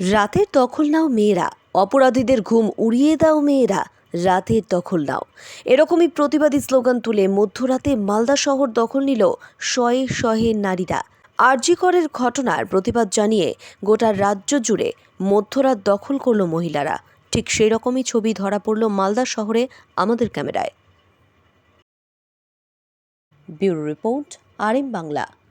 রাতের দখল নাও মেয়েরা, অপরাধীদের ঘুম উড়িয়ে দাও মেয়েরা, রাতের দখল নাও। এরকমই প্রতিবাদী স্লোগান তুলে মধ্যরাতে মালদা শহর দখল নিল শয়ে শয়ে নারীরা। আরজিকরের ঘটনার প্রতিবাদ জানিয়ে গোটা রাজ্য জুড়ে মধ্যরাত দখল করল মহিলারা। ঠিক সেই রকমই ছবি ধরা পড়ল মালদা শহরে আমাদের ক্যামেরায়। Bureau report R M Bangla.